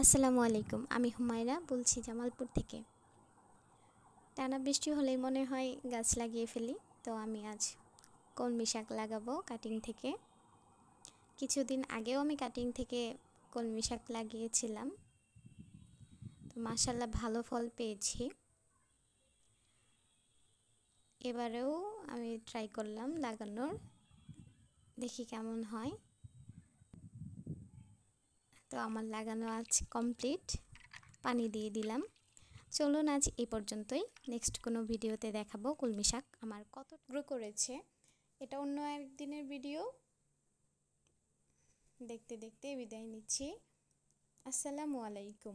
আসসালামু আলাইকুম। আমি হুমায়রা বলছি জামালপুর থেকে। টানা বৃষ্টি হলেই মনে হয় গাছ লাগিয়ে ফেলি। তো আমি আজ কলমি শাক লাগাবো কাটিং থেকে। কিছুদিন আগেও আমি কাটিং থেকে কলমি শাক লাগিয়েছিলাম। তো মাশাআল্লাহ ভালো ফল পেয়েছি। এবারেও আমি ট্রাই করলাম লাগানোর, দেখি কেমন হয়। তো আমার লাগানো আজ কমপ্লিট, পানি দিয়ে দিলাম। চলুন আজ এই পর্যন্তই। নেক্সট কোনো ভিডিওতে দেখাবো কলমি শাক আমার কত গ্রো করেছে। এটা অন্য একদিনের ভিডিও। দেখতে দেখতে বিদায় নিচ্ছি। আসসালামু আলাইকুম।